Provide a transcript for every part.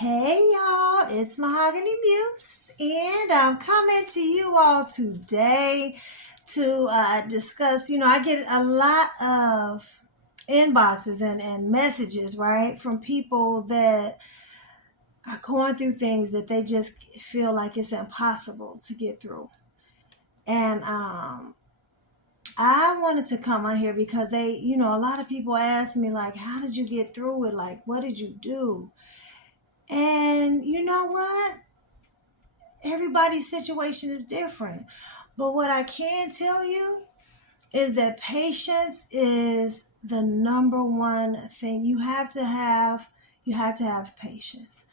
Hey y'all, it's Mahogany Muse, and I'm coming to you all today to discuss. I get a lot of inboxes and messages, right, from people that are going through things that they just feel like it's impossible to get through. And I wanted to come on here because a lot of people ask me, like, how did you get through it? Like, what did you do? And you know what? Everybody's situation is different. But what I can tell you is that patience is the number one thing you have to have patience.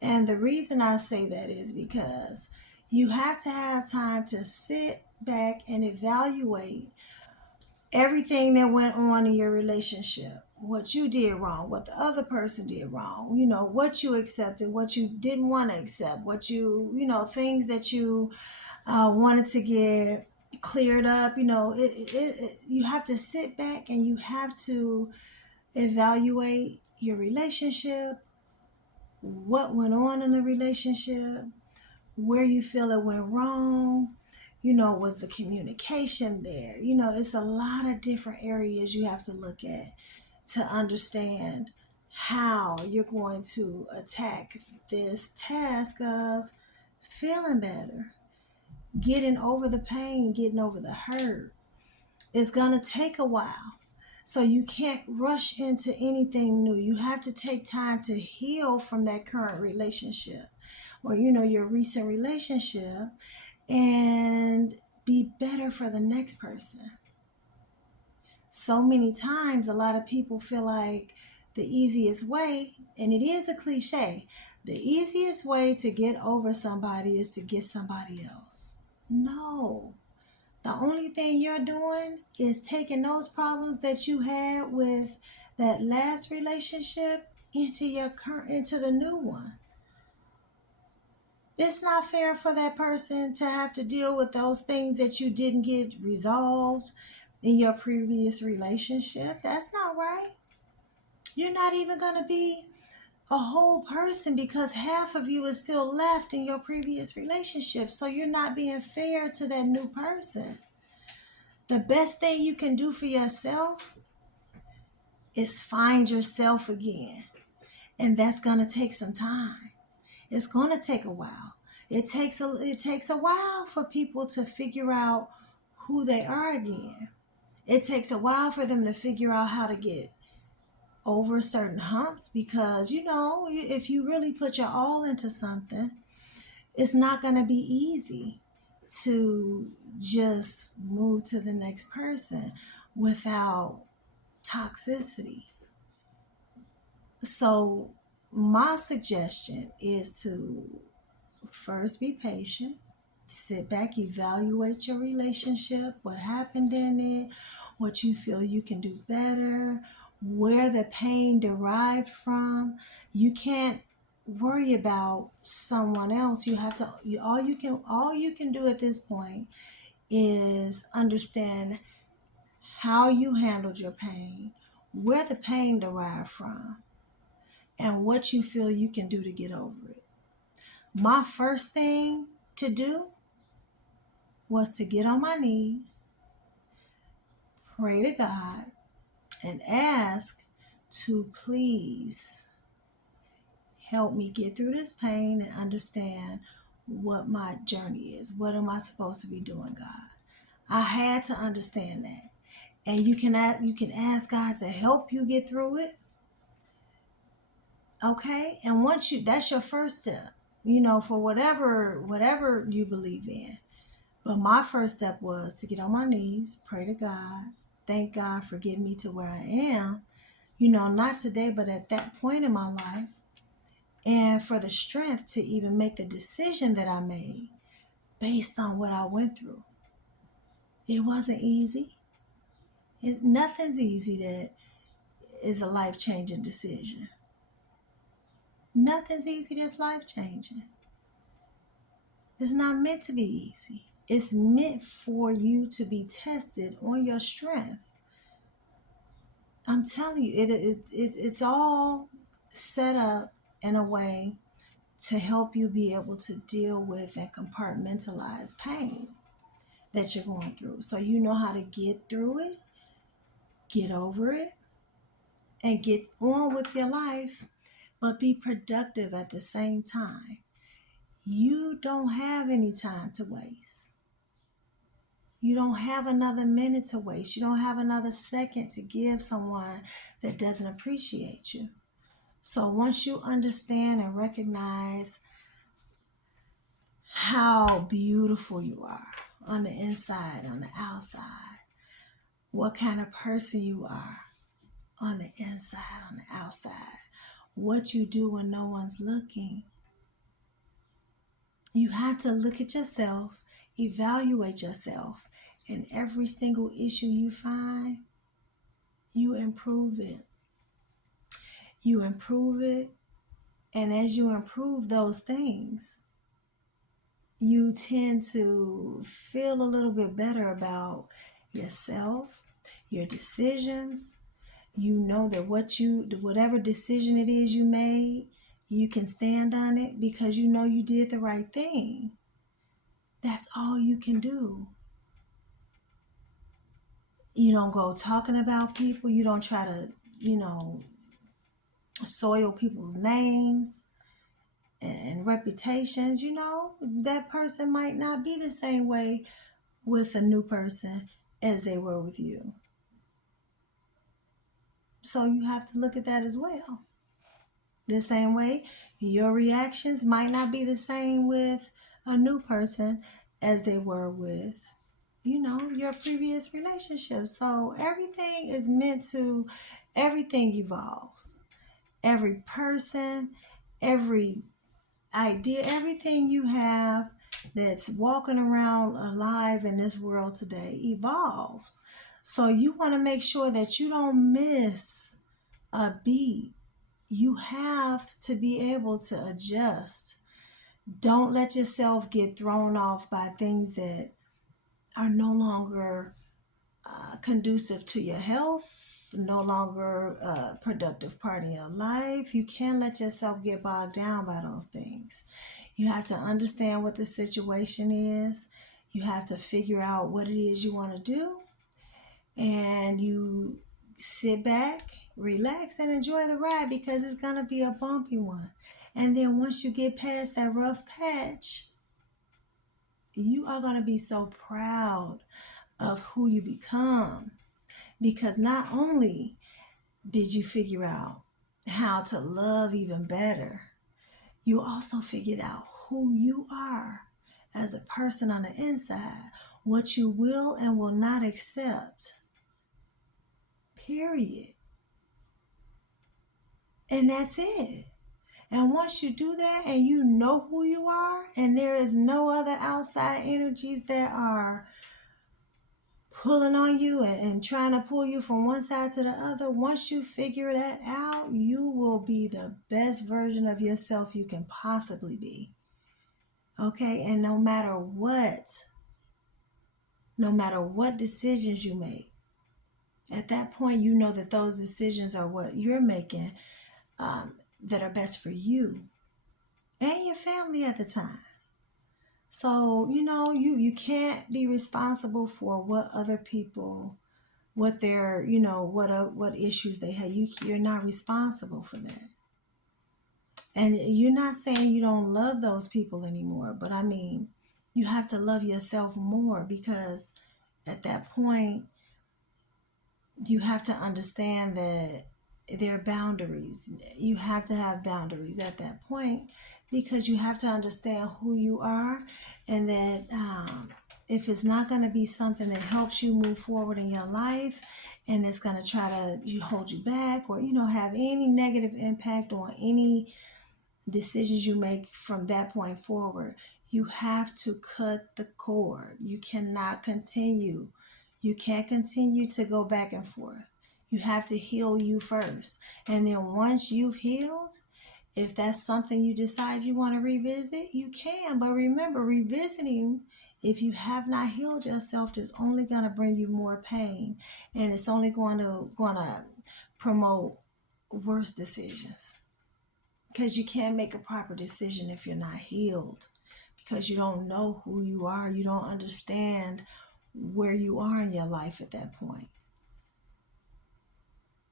And the reason I say that is because you have to have time to sit back and evaluate everything that went on in your relationship, what you did wrong, what the other person did wrong, what you accepted, what you didn't want to accept, what things that you wanted to get cleared up. You have to sit back and you have to evaluate your relationship, what went on in the relationship, where you feel it went wrong. Was the communication there? It's a lot of different areas you have to look at to understand how you're going to attack this task of feeling better, getting over the pain, getting over the hurt. It's going to take a while. So you can't rush into anything new. You have to take time to heal from that current relationship or, your recent relationship, and be better for the next person. So many times, a lot of people feel like the easiest way, and it is a cliche, the easiest way to get over somebody is to get somebody else. No. The only thing you're doing is taking those problems that you had with that last relationship into the new one. It's not fair for that person to have to deal with those things that you didn't get resolved in your previous relationship. That's not right. You're not even going to be a whole person because half of you is still left in your previous relationship. So you're not being fair to that new person. The best thing you can do for yourself is find yourself again. And that's going to take some time. It's going to take a while. It takes a while for people to figure out who they are again. It takes a while for them to figure out how to get over certain humps because, if you really put your all into something, it's not going to be easy to just move to the next person without toxicity. So, my suggestion is to first be patient, sit back, evaluate your relationship, what happened in it, what you feel you can do better, where the pain derived from. You can't worry about someone else. You have to all you can do at this point is understand how you handled your pain, where the pain derived from, and what you feel you can do to get over it. My first thing to do was to get on my knees, pray to God, and ask to please help me get through this pain and understand what my journey is. What am I supposed to be doing, God? I had to understand that. And you can ask God to help you get through it. Okay? And that's your first step, for whatever you believe in. But my first step was to get on my knees, pray to God, thank God for getting me to where I am, not today, but at that point in my life, and for the strength to even make the decision that I made based on what I went through. It wasn't easy. Nothing's easy that is a life-changing decision. Nothing's easy that's life-changing. It's not meant to be easy. It's meant for you to be tested on your strength. I'm telling you, it's all set up in a way to help you be able to deal with and compartmentalize pain that you're going through. So you know how to get through it, get over it, and get on with your life, but be productive at the same time. You don't have any time to waste. You don't have another minute to waste. You don't have another second to give someone that doesn't appreciate you. So once you understand and recognize how beautiful you are on the inside, on the outside, what kind of person you are on the inside, on the outside, what you do when no one's looking, you have to look at yourself, evaluate yourself, and every single issue you find, you improve it. You improve it, and as you improve those things, you tend to feel a little bit better about yourself, your decisions. You know that whatever decision it is you made, you can stand on it because you know you did the right thing. That's all you can do. You don't go talking about people. You don't try to, soil people's names and reputations. That person might not be the same way with a new person as they were with you. So you have to look at that as well. The same way, your reactions might not be the same with a new person as they were with, your previous relationship. So everything evolves. Every person, every idea, everything you have that's walking around alive in this world today evolves. So you want to make sure that you don't miss a beat. You have to be able to adjust. Don't let yourself get thrown off by things that are no longer conducive to your health, no longer a productive part of your life. You can't let yourself get bogged down by those things. You have to understand what the situation is. You have to figure out what it is you want to do. And you sit back, relax, and enjoy the ride because it's going to be a bumpy one. And then once you get past that rough patch, you are going to be so proud of who you become. Because not only did you figure out how to love even better, you also figured out who you are as a person on the inside, what you will and will not accept. Period. And that's it. And once you do that and you know who you are, and there is no other outside energies that are pulling on you and trying to pull you from one side to the other, once you figure that out, you will be the best version of yourself you can possibly be. Okay? And no matter what decisions you make, at that point, you know that those decisions are what you're making that are best for you and your family at the time. So, you can't be responsible for what other people, what their, what issues they have. You're not responsible for that. And you're not saying you don't love those people anymore, but I mean, you have to love yourself more because at that point, you have to understand that there are boundaries. You have to have boundaries at that point because you have to understand who you are, and that if it's not going to be something that helps you move forward in your life and it's going to try to hold you back or, have any negative impact on any decisions you make from that point forward, you have to cut the cord. You cannot continue. You can't continue to go back and forth. You have to heal you first. And then once you've healed, if that's something you decide you want to revisit, you can. But remember, revisiting, if you have not healed yourself, is only going to bring you more pain. And it's only going to promote worse decisions. because you can't make a proper decision if you're not healed, because you don't know who you are. You don't understand where you are in your life at that point.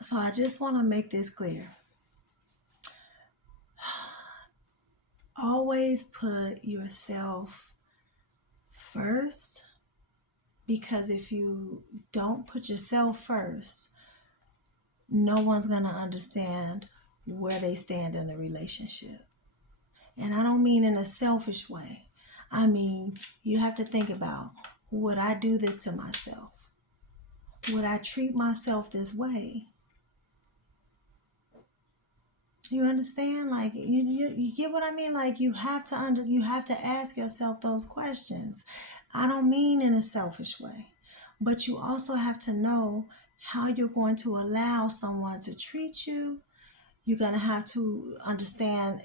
So I just want to make this clear. Always put yourself first, because if you don't put yourself first, no one's going to understand where they stand in the relationship. And I don't mean in a selfish way. I mean, you have to think about, would I do this to myself? Would I treat myself this way? You understand? Like, you get what I mean? Like, you have to ask yourself those questions. I don't mean in a selfish way, but you also have to know how you're going to allow someone to treat you. You're going to have to understand,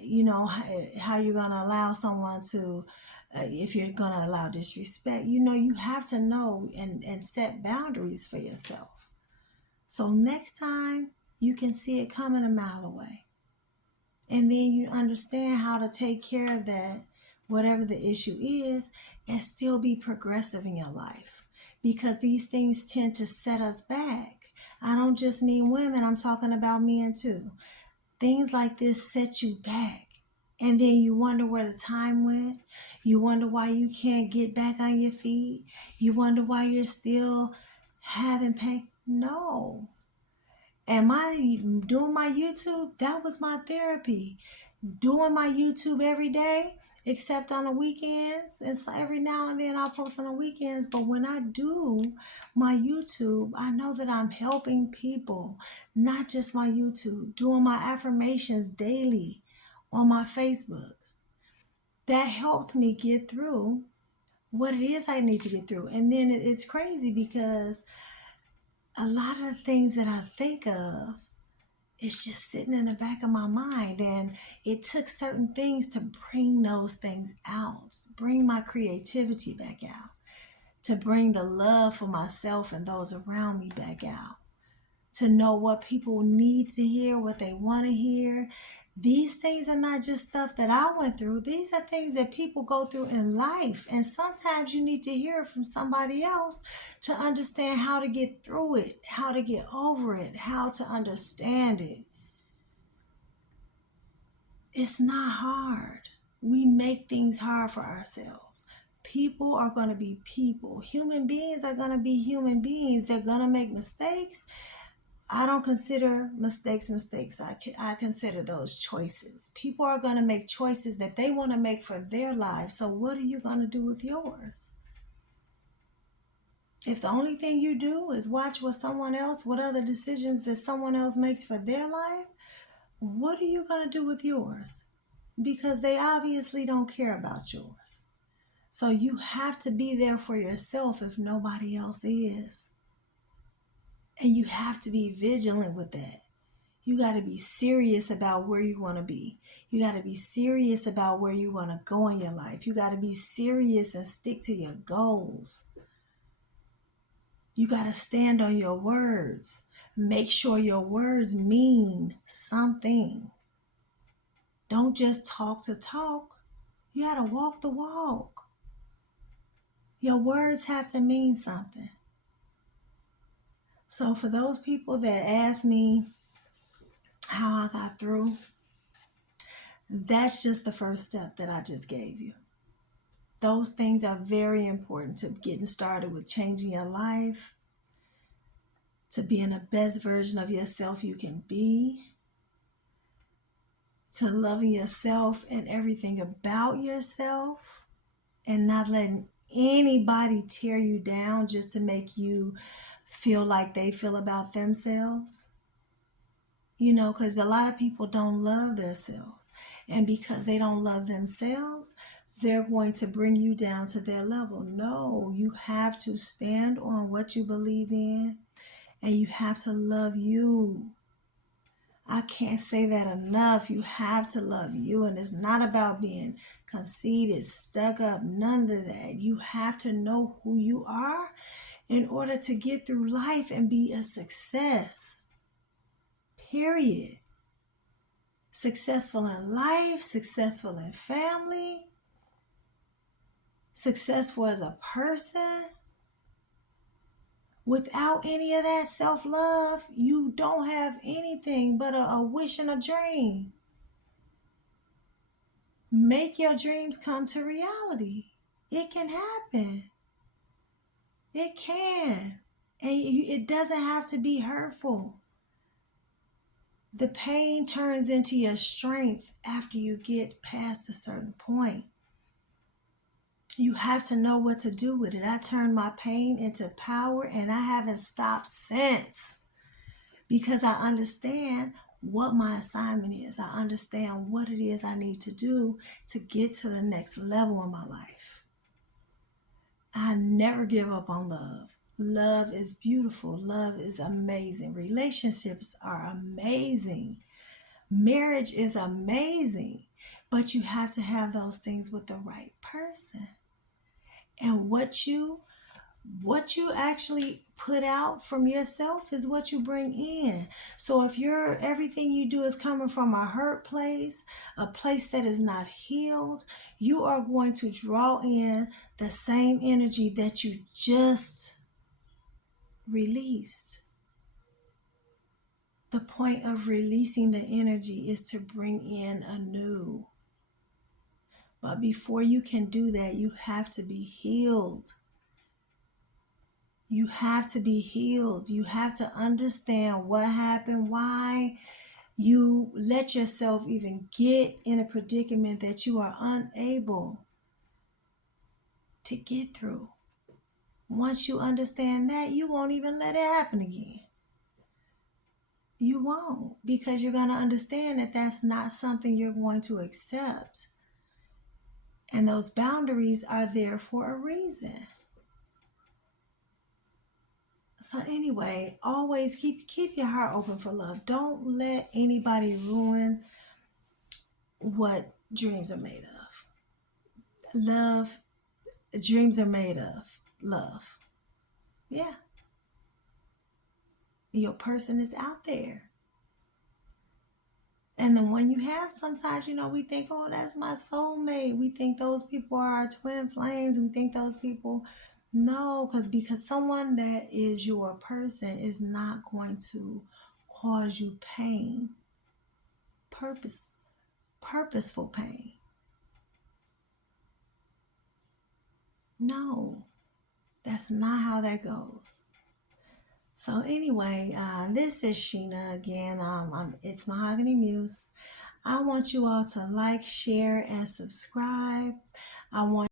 how you're going to allow someone to, if you're going to allow disrespect, you have to know and set boundaries for yourself. So next time you can see it coming a mile away. And then you understand how to take care of that, whatever the issue is, and still be progressive in your life. Because these things tend to set us back. I don't just mean women, I'm talking about men too. Things like this set you back. And then you wonder where the time went. You wonder why you can't get back on your feet. You wonder why you're still having pain. No. Am I doing my YouTube? That was my therapy. Doing my YouTube every day, except on the weekends. And so every now and then I'll post on the weekends. But when I do my YouTube, I know that I'm helping people, not just my YouTube, doing my affirmations daily on my Facebook. That helped me get through what it is I need to get through. And then it's crazy because a lot of the things that I think of, it's just sitting in the back of my mind. And it took certain things to bring those things out, bring my creativity back out, to bring the love for myself and those around me back out, to know what people need to hear, what they want to hear. These things are not just stuff that I went through. These are things that people go through in life. And sometimes you need to hear it from somebody else to understand how to get through it, how to get over it, how to understand it. It's not hard. We make things hard for ourselves. People are going to be people. Human beings are going to be human beings. They're going to make mistakes. I don't consider mistakes. I consider those choices. People are going to make choices that they want to make for their lives. So what are you going to do with yours? If the only thing you do is watch what other decisions that someone else makes for their life, what are you going to do with yours? Because they obviously don't care about yours. So you have to be there for yourself if nobody else is. And you have to be vigilant with that. You got to be serious about where you want to be. You got to be serious about where you want to go in your life. You got to be serious and stick to your goals. You got to stand on your words. Make sure your words mean something. Don't just talk to talk. You got to walk the walk. Your words have to mean something. So for those people that ask me how I got through, that's just the first step that I just gave you. Those things are very important to getting started with changing your life, to being the best version of yourself you can be, to loving yourself and everything about yourself, and not letting anybody tear you down just to make you feel like they feel about themselves. Because a lot of people don't love themselves. And because they don't love themselves, they're going to bring you down to their level. No, you have to stand on what you believe in, and you have to love you. I can't say that enough. You have to love you, and it's not about being conceited, stuck up, none of that. You have to know who you are in order to get through life and be a success. Period. successful in life, successful in family, successful as a person. Without any of that self-love, you don't have anything but a wish and a dream. Make your dreams come to reality. It can happen. It can. And it doesn't have to be hurtful. The pain turns into your strength after you get past a certain point. You have to know what to do with it. I turned my pain into power, and I haven't stopped since, because I understand what my assignment is. I understand what it is I need to do to get to the next level in my life. I never give up on love. Love is beautiful. Love is amazing. Relationships are amazing. Marriage is amazing. But you have to have those things with the right person. And what you actually put out from yourself is what you bring in. So if everything you do is coming from a hurt place, a place that is not healed, you are going to draw in the same energy that you just released. The point of releasing the energy is to bring in anew. But before you can do that, you have to be healed. You have to be healed. You have to understand what happened, why you let yourself even get in a predicament that you are unable to get through. Once you understand that, you won't even let it happen again. You won't, because you're going to understand that that's not something you're going to accept. And those boundaries are there for a reason. So anyway, always keep your heart open for love. Don't let anybody ruin what dreams are made of. Love, dreams are made of love. Yeah. Your person is out there. And the one you have, sometimes, we think, oh, that's my soulmate. We think those people are our twin flames. We think those people, no, because someone that is your person is not going to cause you pain. Purposeful pain. No, that's not how that goes. So anyway, this is Sheena again. It's Mahogany Muse. I want you all to like, share, and subscribe. I want